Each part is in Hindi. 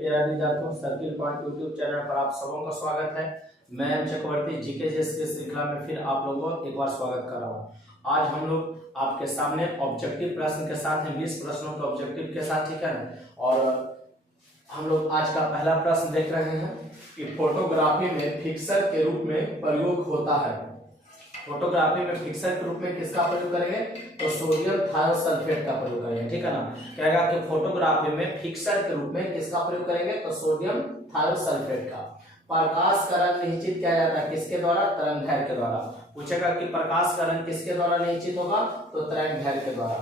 प्यारे विद्यार्थियों, सर्किल पॉइंट यूट्यूब चैनल पर आप सबों का स्वागत है। मैं चक्रवर्ती जीके जेएस के श्रृंखला में फिर आप लोगों को एक बार स्वागत कर रहा हूं। आज हम लोग आपके सामने ऑब्जेक्टिव प्रश्न के साथ हैं, 20 प्रश्नों के ऑब्जेक्टिव के साथ, ठीक है ना। और हम लोग आज का पहला प्रश्न देख रहे हैं कि फोटोग्राफी में फिक्सर के रूप में प्रयोग होता है। फोटोग्राफी में फिक्सर के रूप में किसका प्रयोग करेंगे? तो सोडियम थायोसल्फेट का प्रयोग करेंगे, ठीक है ना। कहेगा कि फोटोग्राफी में फिक्सर के रूप में किसका प्रयोग करेंगे? तो सोडियम थायोसल्फेट का। प्रकाश का रंग निश्चित किया जाता है किसके द्वारा? तरंगदैर्घ्य के द्वारा। पूछेगा कि प्रकाश का रंग किसके द्वारा निश्चित होगा? तो तरंगदैर्घ्य के द्वारा।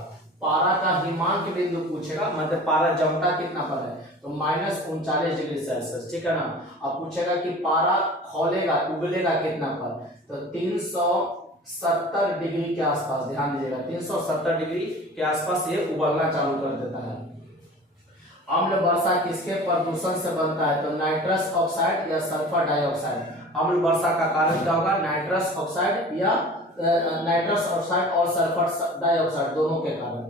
पारा का हिमांक बिंदु पूछेगा, मतलब पारा जमता कितना पर है? तो -39 डिग्री सेल्सियस, ठीक है ना। अब पूछेगा कि पारा खौलेगा, उबलेगा कितना पर? तो 370 डिग्री के आसपास। ध्यान दीजिएगा, 370 डिग्री के आसपास ये उबलना चालू कर देता है। अम्ल वर्षा किसके प्रदूषण से बनता है? तो नाइट्रस ऑक्साइड या सल्फर डाइऑक्साइड। अम्ल वर्षा का कारण क्या होगा? नाइट्रस ऑक्साइड या नाइट्रस ऑक्साइड और सल्फर डाइऑक्साइड दोनों के कारण।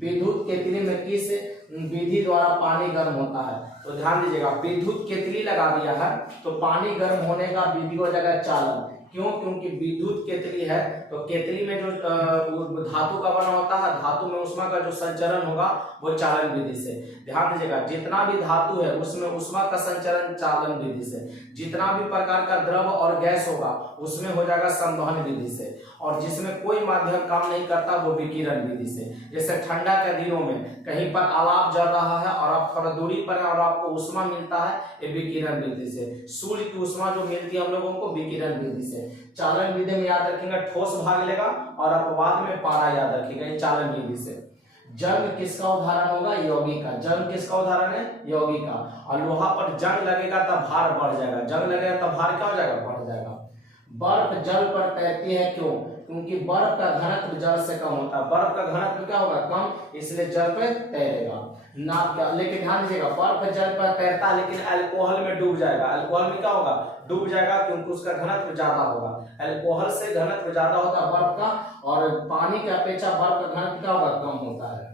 विद्युत केतली में किस विधि द्वारा पानी गर्म होता है? तो ध्यान दीजिएगा, विद्युत केतली लगा दिया है तो पानी गर्म होने का विधि हो जाएगा चालन। क्यों? क्योंकि विद्युत केतली है तो केतली में जो धातु का बना होता है, धातु में उष्मा का जो संचरण होगा वो चालन विधि से। ध्यान दीजिएगा, जितना भी धातु है उसमें उष्मा का संचरण चालन विधि से। जितना भी प्रकार का द्रव और गैस होगा उसमें हो जाएगा संवहन विधि से। और जिसमें कोई माध्यम काम नहीं करता वो विकिरण विधि से। जैसे ठंडा के दिनों में कहीं पर आलाप जल रहा है और आप थोड़ा दूरी पर है और आपको उष्मा मिलता है, ये विकिरण विधि से। सूर्य की उष्मा जो मिलती है हम लोगों को, विकिरण विधि से। चालन विधि में याद रखेंगे ठोस भाग लेगा और अपवाद में पारा याद रखेगा, ये चालन विधि से। जंग किसका उदाहरण होगा? यौगिक का। जंग किसका उदाहरण है? यौगिक का। और लोहा पर जंग लगेगा तब भार बढ़ जाएगा, जंग लगेगा तब भार क्या हो जाएगा? बढ़ जाएगा। बर्फ जल पर तैरती है, क्यों? क्योंकि बर्फ का घनत्व जल से कम होता है। बर्फ का घनत्व क्या होगा? कम, इसलिए जल पर तैरेगा। नाप क्या? लेकिन ध्यान दीजिएगा, बर्फ जल पर तैरता है लेकिन अल्कोहल में डूब जाएगा। अल्कोहल में क्या होगा? डूब जाएगा, क्योंकि उसका घनत्व ज्यादा होगा। अल्कोहल से घनत्व ज्यादा होता है बर्फ का, और पानी की अपेक्षा बर्फ का घनत्व क्या होगा? कम होता है।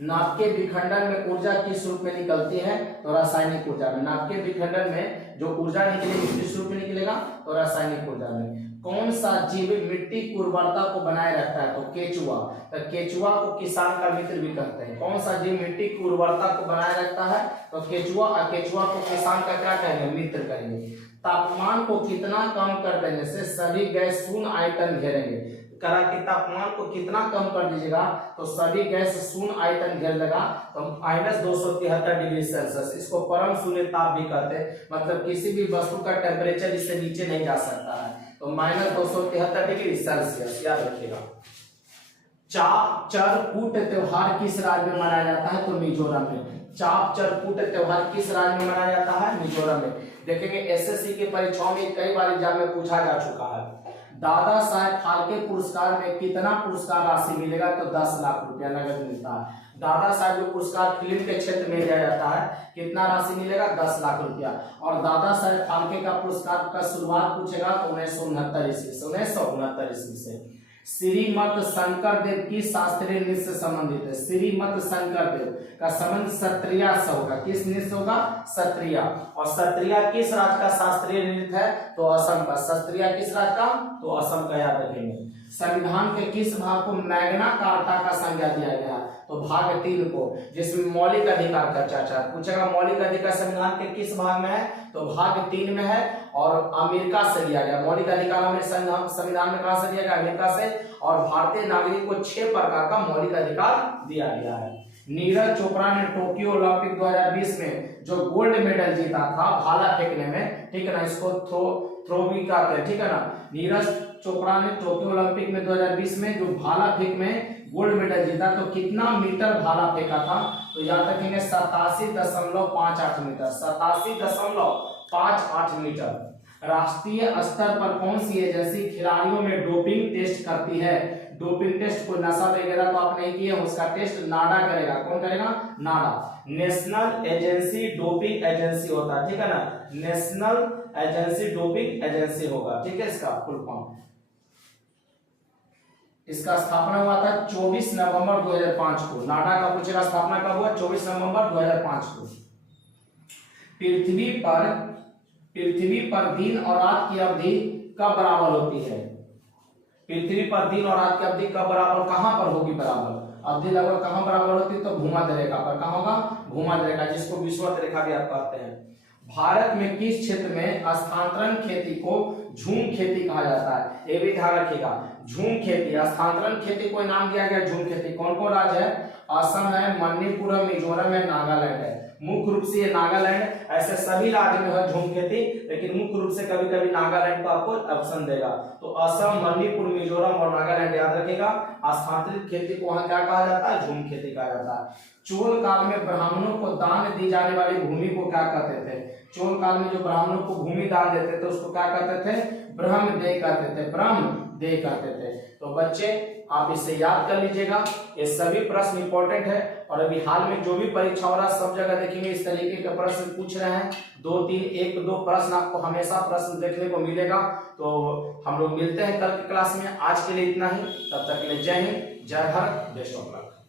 नाभिकीय विखंडन में ऊर्जा किस रूप में निकलती है? तो रासायनिक ऊर्जा में। नाभिकीय विखंडन में जो ऊर्जा निकलेगी किस रूप में निकलेगा? तो रासायनिक ऊर्जा में। कौन सा जीव मिट्टी की उर्वरता को बनाए रखता है? तो केचुआ। तो केचुआ को किसान का मित्र भी कहते हैं। कौन सा जीव मिट्टी की उर्वरता को बनाए रखता है? तो केचुआ। और केचुआ को किसान का क्या कहेंगे? मित्र कहेंगे। तापमान को कितना कम कर देने से सभी गैस शून्य आयतन घेरेंगे? करा कि तापमान को कितना कम कर दीजिएगा तो सभी गैस शून्य आयतन घेर लेगा। तो -273 डिग्री सेल्सियस, इसको परम शून्य ताप भी कहते हैं। मतलब किसी भी वस्तु का टेम्परेचर इससे नीचे नहीं जा सकता है। तो -273 डिग्री सेल्सियस याद रखिएगा। चापचरकूट त्योहार किस राज्य में मनाया जाता है? तो मिजोरम में। चापचरकूट त्योहार किस राज्य में मनाया जाता है? मिजोरम में। देखेंगे एसएससी की परीक्षाओं में कई बार एग्जाम में पूछा जा चुका है। दादा साहेब फाल्के पुरस्कार में कितना पुरस्कार राशि मिलेगा? तो 10 लाख रुपया नगद मिलता है। दादा साहेब जो पुरस्कार फिल्म के क्षेत्र में दिया जाता है, कितना राशि मिलेगा? 10 लाख रुपया। और दादा साहेब फाल्के का पुरस्कार का शुरुआत पूछेगा तो 1969 ईस्वी से। 1969 ईस्वी से। श्रीमद शंकर देव की शास्त्रीय नृत्य से संबंधित है। श्रीमद शंकर देव का संबंध सत्रिया से होगा। किस नृत्य से होगा? सत्रिया। और सत्रिया किस राज्य का शास्त्रीय नृत्य है? तो असम का। सत्रिया किस राज्य का? तो असम का याद रखेंगे। संविधान के किस भाग को मैग्ना कार्टा का संज्ञा दिया गया? तो भाग 3 को, जिसमें मौलिक अधिकार का चर्चा पूछेगा। मौलिक अधिकार संविधान के किस भाग में है? तो भाग 3 में है और अमेरिका से लिया गया। मौलिक अधिकार हमें संविधान में कहां से लिया गया? अमेरिका से। और भारतीय नागरिक को 6 प्रकार का मौलिक अधिकार दिया गया है। नीरज चोपड़ा ने टोक्यो ओलंपिक 2020 में जो गोल्ड मेडल जीता था भाला फेंकने में, ठीक है ना, इसको थ्रो भी कहते हैं, ठीक है ना। नीरज चोपड़ा ने टोक्यो ओलंपिक में 2020 में जो भाला फेंक में गोल्ड मेडल जीता, तो कितना मीटर भाला फेंका था? तो याद रखेंगे 87.58 मीटर। 87.58 मीटर। राष्ट्रीय स्तर पर कौन सी एजेंसी खिलाड़ियों में डोपिंग टेस्ट करती है? डोपिंग टेस्ट, कोई नशा वगैरह तो आप नहीं किए, उसका टेस्ट नाडा करेगा। कौन करेगा? नाडा। नेशनल एजेंसी डोपिंग एजेंसी होता है, ठीक है ना। नेशनल एजेंसी डोपिंग एजेंसी होगा, ठीक है, इसका फुल फॉर्म। इसका स्थापना हुआ था 24 नवंबर 2005 को। नाडा का पूछेगा स्थापना कब हुआ? 24 नवंबर 2005 को। पृथ्वी पर दिन और रात की अवधि कब बराबर होती है? पृथ्वी पर दिन और रात की अवधि कब बराबर, कहां पर होगी बराबर? अवधि लगभग कहां बराबर होती है? तो भूमध्य रेखा पर। कहां होगा? भूमध्य रेखा, जिसको विषुवत रेखा भी आप कहते हैं। भारत में किस क्षेत्र में स्थानांतरण खेती को झूम खेती कहा जाता है? ये भी ध्यान रखिएगा, झूम खेती, स्थानांतरण खेती को नाम दिया गया झूम खेती। कौन कौन राज्य है? असम है, मणिपुर है, मिजोरम है, नागालैंड है। मुख्य रूप से ये नागालैंड, ऐसे सभी राज्य में है झूम खेती, लेकिन मुख्य रूप से कभी कभी नागालैंड को आपको ऑप्शन देगा। तो असम, मणिपुर, मिजोरम और नागालैंड याद रखिएगा। स्थानांतरित खेती को वहां क्या कहा जाता है? झूम खेती कहा जाता है। चोल काल में ब्राह्मणों को दान दी जाने वाली भूमि को क्या कहते थे? चोल काल में जो ब्राह्मणों को भूमि दान देते थे उसको क्या कहते थे? ब्रह्मदेय कहते थे, ब्रह्मदेय कहते थे। तो बच्चे आप इसे याद कर लीजिएगा, ये सभी प्रश्न इंपॉर्टेंट है। और अभी हाल में जो भी परीक्षा हो रहा है सब जगह देखेंगे इस तरीके के प्रश्न पूछ रहे हैं। 2-3, 1-2 प्रश्न आपको हमेशा प्रश्न देखने को मिलेगा। तो हम लोग मिलते हैं कल की क्लास में। आज के लिए इतना ही, तब तक के लिए जय हिंद, जय भारत, बेस्ट ऑफ लक।